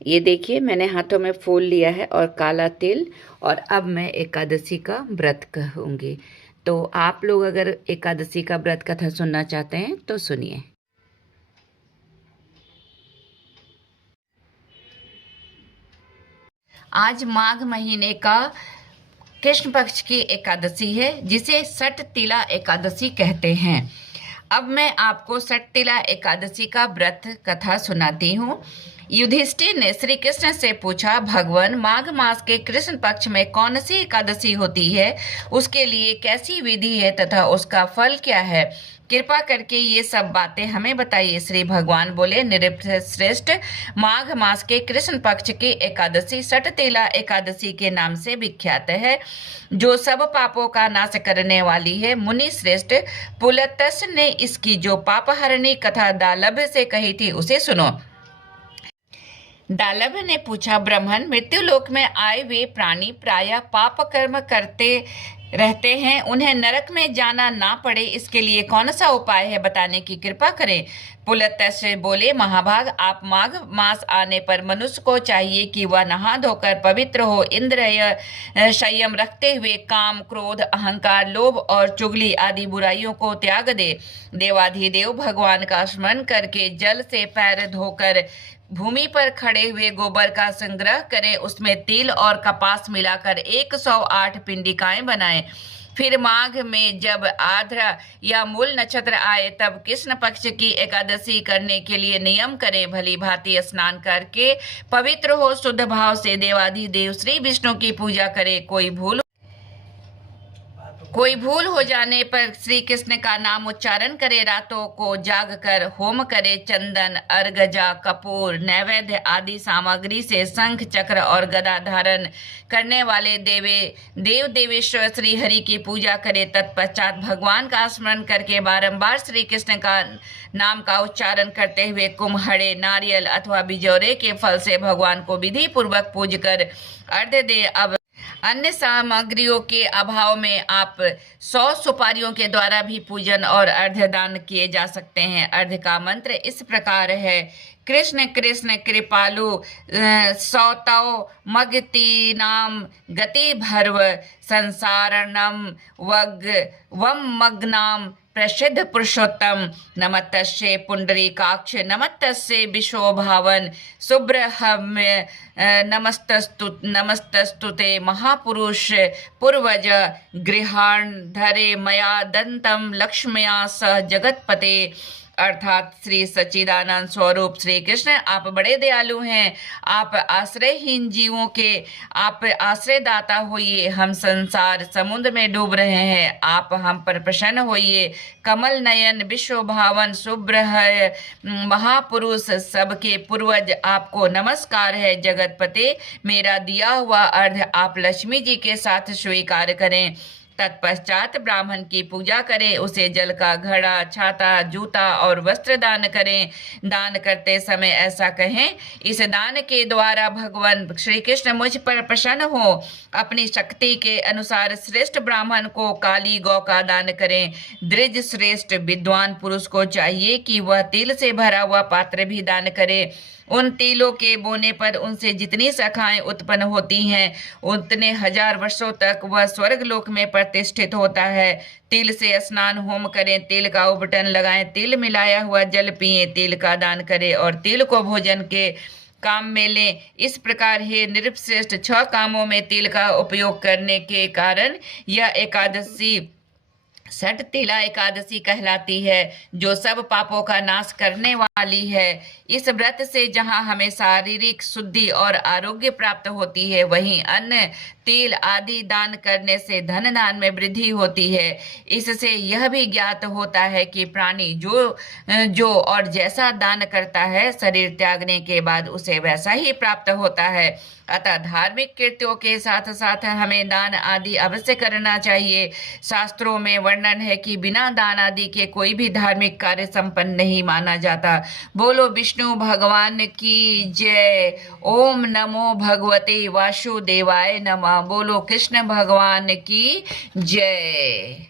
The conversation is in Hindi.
ये देखिए मैंने हाथों में फूल लिया है और काला तिल, और अब मैं एकादशी का व्रत कहूँगी। तो आप लोग अगर एकादशी का व्रत कथा सुनना चाहते हैं तो सुनिए। आज माघ महीने का कृष्ण पक्ष की एकादशी है, जिसे सट तिला एकादशी कहते हैं। अब मैं आपको सट तिला एकादशी का व्रत कथा सुनाती हूँ। युधिष्ठिर ने श्री कृष्ण से पूछा, भगवान, माघ मास के कृष्ण पक्ष में कौन सी एकादशी होती है, उसके लिए कैसी विधि है तथा उसका फल क्या है? कृपा करके ये सब बातें हमें बताइए। श्री भगवान बोले, नृपश्रेष्ठ, माघ मास के कृष्ण पक्ष की एकादशी सटतिला एकादशी के नाम से विख्यात है, जो सब पापों का नाश करने वाली है। मुनि श्रेष्ठ, पुलत्स्य ने इसकी जो पापहरणी कथा दालभ से कही थी उसे सुनो। दालभ ने पूछा, ब्राह्मण, मृत्युलोक में आए वे प्राणी प्रायः पाप कर्म करते रहते हैं, उन्हें नरक में जाना ना पड़े, इसके लिए कौन सा उपाय है, बताने की कृपा करें। पुलत्स्य बोले, महाभाग, आप माघ मास आने पर मनुष्य को चाहिए कि वह नहा धोकर पवित्र हो, इंद्रिय संयम रखते हुए काम, क्रोध, अहंकार, लोभ और चुगली आदि बुराइयों को त्याग दे। देवाधिदेव भगवान का स्मरण करके जल से पैर धोकर भूमि पर खड़े हुए गोबर का संग्रह करें, उसमें तिल और कपास मिलाकर 108 पिंडिकाएं बनाएं। फिर माघ में जब आर्द्रा या मूल नक्षत्र आए तब कृष्ण पक्ष की एकादशी करने के लिए नियम करें। भली भांति स्नान करके पवित्र हो शुद्ध भाव से देवाधिदेव श्री विष्णु की पूजा करें। कोई भूल हो जाने पर श्री कृष्ण का नाम उच्चारण करे, रातों को जाग कर होम करे, चंदन, अर्गजा, कपूर, नैवेद्य आदि सामग्री से शंख, चक्र और गदा धारण करने वाले देव देवेश्वर श्री हरि की पूजा करे। तत्पश्चात भगवान का स्मरण करके बारंबार श्री कृष्ण का नाम का उच्चारण करते हुए कुम्हड़े, नारियल अथवा बिजौरे के फल से भगवान को विधि पूर्वक पूज कर अर्घ्य दे। अब अन्य सामग्रियों के अभाव में आप 100 सुपारियों के द्वारा भी पूजन और अर्घ्य दान किए जा सकते हैं। अर्घ्य का मंत्र इस प्रकार है, कृष्ण कृष्ण कृपालु सौतौ मगती नाम गति भर्व संसारणम वग वम मग्नाम प्रसिद्ध पुरुषोत्तम नमस्तस्ये पुंडरीकाक्ष नमस्तस्ये विश्वभावन सुब्रह्मण्य नमस्तस्तुते महापुरुष पूर्वज गृहाण धरे मया दंतम लक्ष्म्या सह जगतपते। अर्थात श्री सच्चिदानंद स्वरूप श्री कृष्ण, आप बड़े दयालु हैं, आप आश्रयहीन जीवों के आप आश्रयदाता होइए। हम संसार समुद्र में डूब रहे हैं, आप हम पर प्रसन्न होइए। कमल नयन विश्व भावन सुब्रह महापुरुष सबके पूर्वज, आपको नमस्कार है। जगतपते, मेरा दिया हुआ अर्घ्य आप लक्ष्मी जी के साथ स्वीकार करें। तत्पश्चात ब्राह्मण की पूजा करें, उसे जल का घड़ा, छाता, जूता और वस्त्र दान करें। दान करते समय ऐसा कहें, इस दान के द्वारा भगवान श्री कृष्ण मुझ पर प्रसन्न हो। अपनी शक्ति के अनुसार श्रेष्ठ ब्राह्मण को काली गौ का दान करें। द्विज श्रेष्ठ विद्वान पुरुष को चाहिए कि वह तिल से भरा हुआ पात्र भी दान करे। उन तिलों के बोने पर उनसे जितनी शाखाएं उत्पन्न होती हैं, उतने 1000 वर्षों तक वह स्वर्ग लोक में प्रतिष्ठित होता है। तिल से स्नान होम करें, तिल का उबटन लगाएं, तिल मिलाया हुआ जल पिएं, तिल का दान करें और तिल को भोजन के काम में लें। इस प्रकार हे नृपश्रेष्ठ, 6 कामों में तिल का उपयोग करने के कारण यह एकादशी सट तिला एकादशी कहलाती है, जो सब पापों का नाश करने वाली है। इस व्रत से जहाँ हमें शारीरिक शुद्धि और आरोग्य प्राप्त होती है, वहीं अन्न, तिल आदि दान करने से धन दान में वृद्धि होती है। इससे यह भी ज्ञात होता है कि प्राणी जो और जैसा दान करता है, शरीर त्यागने के बाद उसे वैसा ही प्राप्त होता है। अतः धार्मिक कृत्यों के साथ साथ हमें दान आदि अवश्य करना चाहिए। शास्त्रों में वर्णन है कि बिना दान आदि के कोई भी धार्मिक कार्य संपन्न नहीं माना जाता। बोलो विष्णु भगवान की जय। ओम नमो भगवते वासुदेवाय नमः। बोलो कृष्ण भगवान की जय।